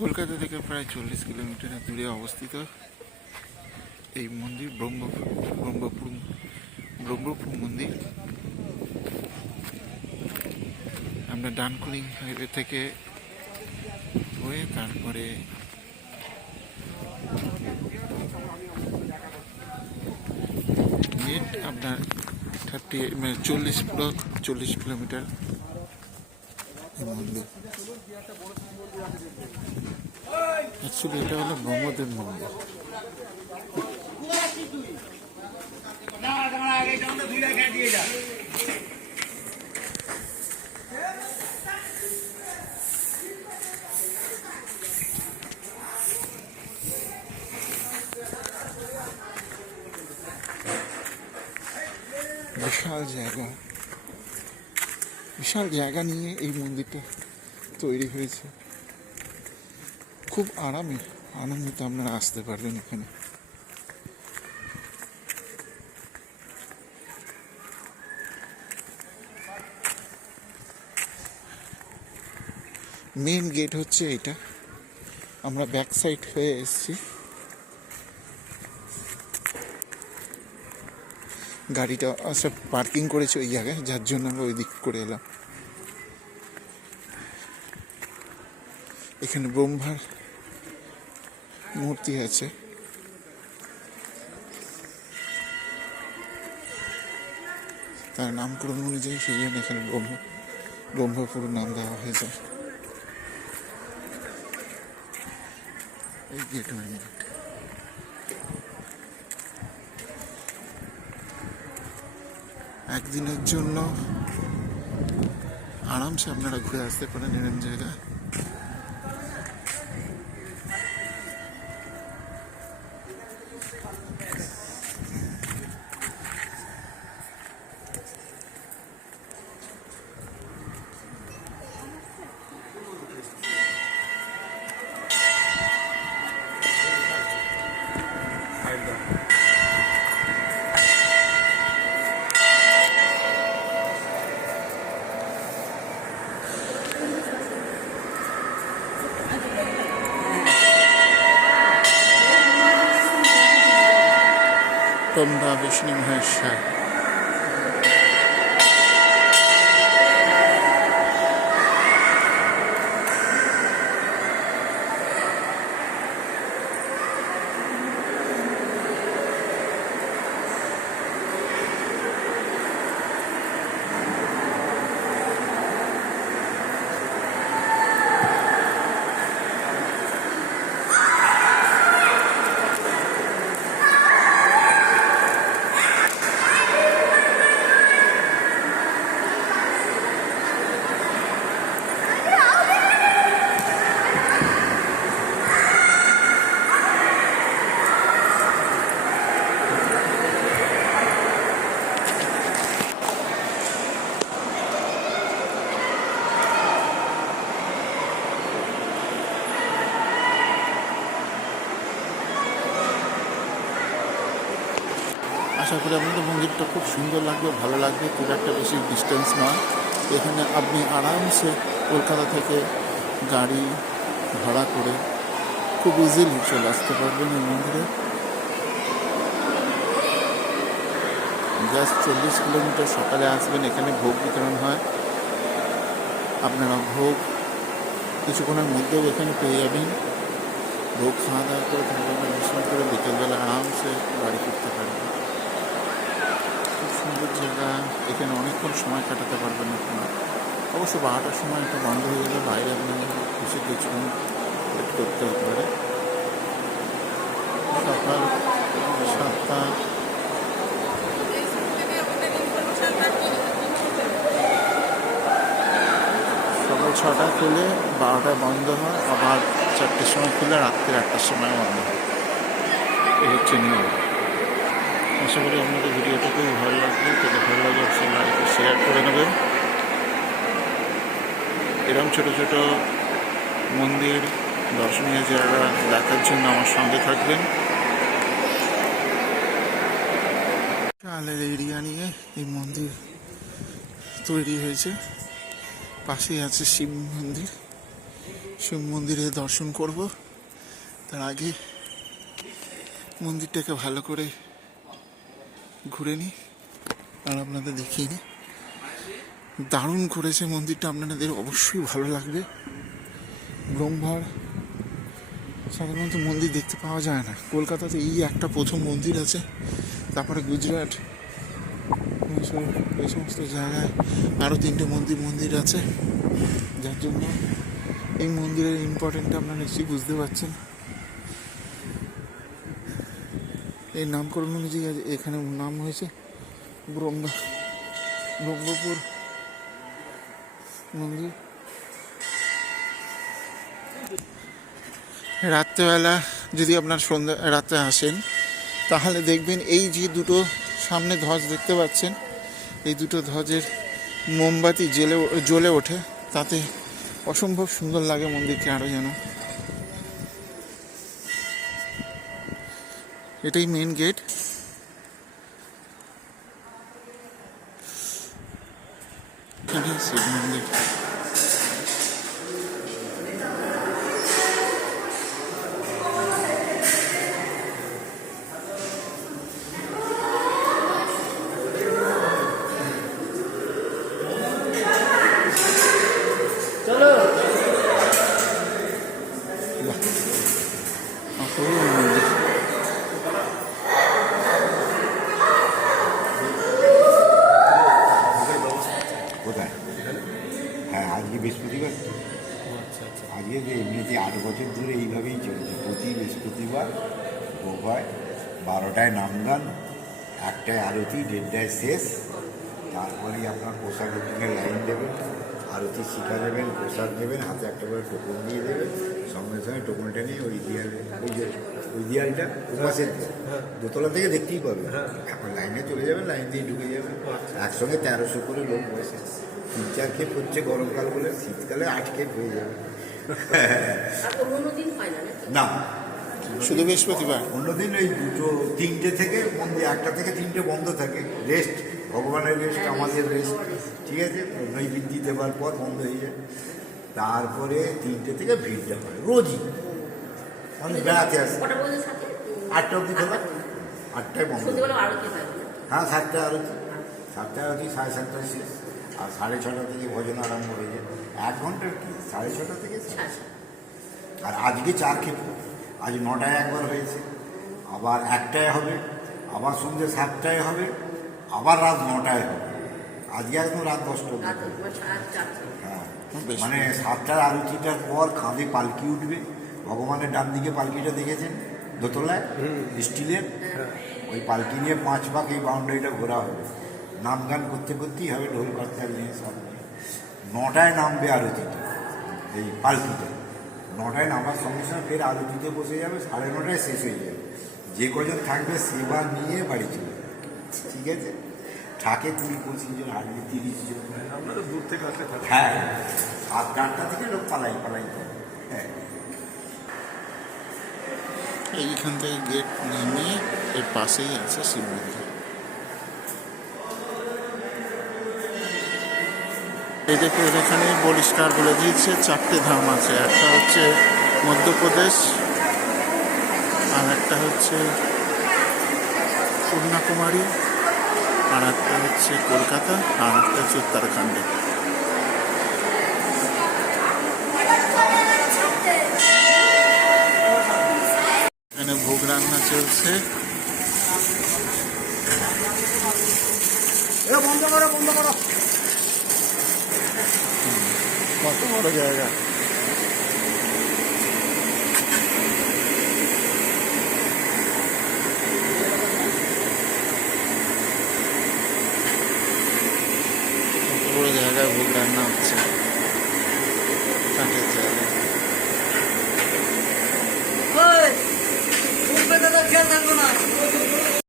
কলকাতা থেকে প্রায় 40 কিলোমিটার দূরে অবস্থিত এই মন্দির ব্রহ্মপুর মন্দির। আমরা ডানকুনি হাইওয়ে থেকে হয়ে তারপরে নেট আপনার 40 কিলোমিটার মন্দির। অ্যাকচুয়ালি এটা হলো ব্রহ্মদেব মন্দির। বিশাল জায়গা নিয়ে এই মন্দিরটা তৈরি হয়েছে। খুব আনন্দিত আপনারা আসতে পারবেন এখানে। মেন গেট হচ্ছে এটা। আমরা ব্যাক সাইড হয়ে এসেছি, গাড়িটা সব পার্কিং করেছে ওই জায়গায়, যার জন্য আমরা ওই দিক করে এলাম। এখানে ব্রহ্মার মূর্তি আছে। তার নামকরণ অনুযায়ী সেই জন্য এখানে ব্রহ্মপুর নাম দেওয়া হয়েছে। এই গেট মেন গেট। একদিনের জন্য আরামসে আপনারা ঘুরে আসতে পারেন এরকম জায়গা। ব্রহ্মা বিষ্ণু মহেশ্বর। আশা করি আপনাদের মন্দিরটা খুব সুন্দর লাগবে, ভালো লাগবে। খুব একটা বেশি ডিস্টেন্স নয়। এখানে আপনি আরামসে কলকাতা থেকে গাড়ি ভাড়া করে খুব ইজিলি চলে আসতে পারবেন এই মন্দিরে। Just 40 kilometre. সকালে আসবেন, এখানে ভোগ বিতরণ হয়। আপনারা ভোগ কিছুক্ষণের মধ্যেও এখানে পেয়ে যাবেন। ভোগ খাওয়া দাওয়া করে বিশ্রাম করে বিকেলবেলা আরামসে বাড়ি ফিরতে পারবেন। খুব সুন্দর জায়গা। এখানে অনেকক্ষণ সময় কাটাতে পারবেন আপনারা। অবশ্য 12টার সময় এটা বন্ধ হয়ে গেলে বাইরে আপনাদের কিছু ওয়েট করতে হতে পারে। সকাল 7টা সকাল 6টায় খুলে 12টায় বন্ধ হয়, আবার 4টের সময় খুলে রাত্রি 8টার সময় বন্ধ হয়। এই হচ্ছে নিয়ম। আশা করি আপনাদের ভিডিওটা খুব ভালো লাগবে। যদি ভালো লাগে অবশ্যই লাইক ও শেয়ার করে নেবেন। এরকম ছোটো ছোটো মন্দির দর্শনীয় জায়গা দেখার জন্য আমার সঙ্গে থাকবেন। চালের এরিয়া নিয়ে এই মন্দির তৈরি হয়েছে। পাশেই আছে শিব মন্দির। শিব মন্দিরে দর্শন করব। তার আগে মন্দিরটাকে ভালো করে ঘুরে নিই আর আপনাদের দেখিয়ে নিই। দারুণ করেছে মন্দিরটা, আপনাদের অবশ্যই ভালো লাগবে। ব্রহ্মার সাধারণত মন্দির দেখতে পাওয়া যায় না, কলকাতাতে এই একটা প্রথম মন্দির আছে। তারপরে গুজরাট, মহীশূর, এই সমস্ত জায়গায় আরও 3টে মন্দির আছে, যার জন্য এই মন্দিরের ইম্পর্টেন্টটা আপনারা নিশ্চয়ই বুঝতে পারছেন। এই নামকরণ অনুযায়ী এখানে নাম হয়েছে ব্রহ্মপুর মন্দির। রাত্রেবেলা যদি আপনার রাত্রে আসেন তাহলে দেখবেন এই যে দুটো সামনে ধ্বজ দেখতে পাচ্ছেন, এই দুটো ধ্বজের মোমবাতি জ্বলে ওঠে, তাতে অসম্ভব সুন্দর লাগে মন্দিরকে আরও যেন। এটাই মেন গেট। এখানে শিব মন্দির। কোথায়? হ্যাঁ, আজকে বৃহস্পতিবার। আজকে যে এমনিতে 8 বছর ধরে এইভাবেই চলছে। প্রতি বৃহস্পতিবার ভোগ হয়, 12টায় নামগান, 1টায় আরতি, 1:30টায় শেষ। তারপরেই আপনার প্রসাদ বুকিংয়ের লাইন দেবেন, আরতি শিখা দেবেন, প্রসাদ দেবেন, হাতে একটা করে টোকন দিয়ে দেবেন। সঙ্গে সঙ্গে টোকনটা নিয়ে ওই দিয়ালটা উপাসের দোতলা থেকে দেখতেই পাবেন। এখন লাইনে চলে যাবেন, লাইন দিয়ে ঢুকে যাবেন। একসঙ্গে 1300 করে লোক বসে, 3-4 খেপ হচ্ছে গরমকাল বলে, শীতকালে 8 খেপ হয়ে যাবে। না, শুধু বৃহস্পতিবার। অন্যদিন ওই 2-3টে থেকে মন্দির 1টা থেকে 3টে বন্ধ থাকে, রেস্ট, ভগবানের রেস্ট, আমাদের রেস্ট, ঠিক আছে। নৈবেদ্য দেওয়ার পর বন্ধ হয়ে যায়। তারপরে 3টে থেকে ভিড়টা হয় রোজই, মানে বেড়াতে আসে। 8টা অবধি খোলা, 8টায় বন্ধ। হ্যাঁ, 7টায় আরতি, 7টায় আরতি, 7:30টায় শেষ। আর 6:30 থেকে ভজন আরম্ভ হয়ে যায়। 1 ঘন্টার কি, 6:30 থেকে শেষ। আর আজকে 4 খেপ, আজ 9টায় একবার হয়েছে, আবার 1টায় হবে, আবার সন্ধ্যে 7টায় হবে, আবার রাত 9টায় হবে। আজকে একদম রাত 10টা। হ্যাঁ, মানে 7টার আরতিটার পর খাঁদে পালকি উঠবে। ভগবানের ডান দিকে পালকিটা দেখেছেন দোতলায়, স্টিলের, ওই পালকি নিয়ে 5 পাক এই বাউন্ডারিটা ঘোরা হবে। নাম গান করতে করতেই হবে, ঢোল কর্তাল নিয়ে সব নিয়ে। 9টায় নামবে আরতিটা, এই পালকিটা। 9টায় নামার সঙ্গে সঙ্গে ফের আরতিতে বসে যাবে, 9:30টায় শেষ হয়ে যাবে। যে কজন থাকবে সেবা নিয়ে বাড়ি চলে যাবে, ঠিক আছে। থাকে 20-25 জন, হারলে 30 জন। আমরা তো দূর থেকে আসলে হ্যাঁ, 7-8টা থেকে লোক পালাই করে। হ্যাঁ, এইখান থেকে গেট নেমে এর পাশেই আছে শিব মন্দির। এই দেখো, এখানে পরিষ্কার বলে দিয়েছে 4টে ধাম আছে। একটা হচ্ছে মধ্যপ্রদেশ, আর একটা হচ্ছে কন্যাকুমারী, আর একটা হচ্ছে কলকাতা, আর একটা হচ্ছে উত্তরাখণ্ডে। এখানে ভোগ রান্না চলছে। বন্ধ করো, বন্ধ করো। কত বড় জায়গা! কত বড় জায়গায় ভোগ রান্না হচ্ছে, কাঠের জায়গায়। খেয়াল থাকবো না।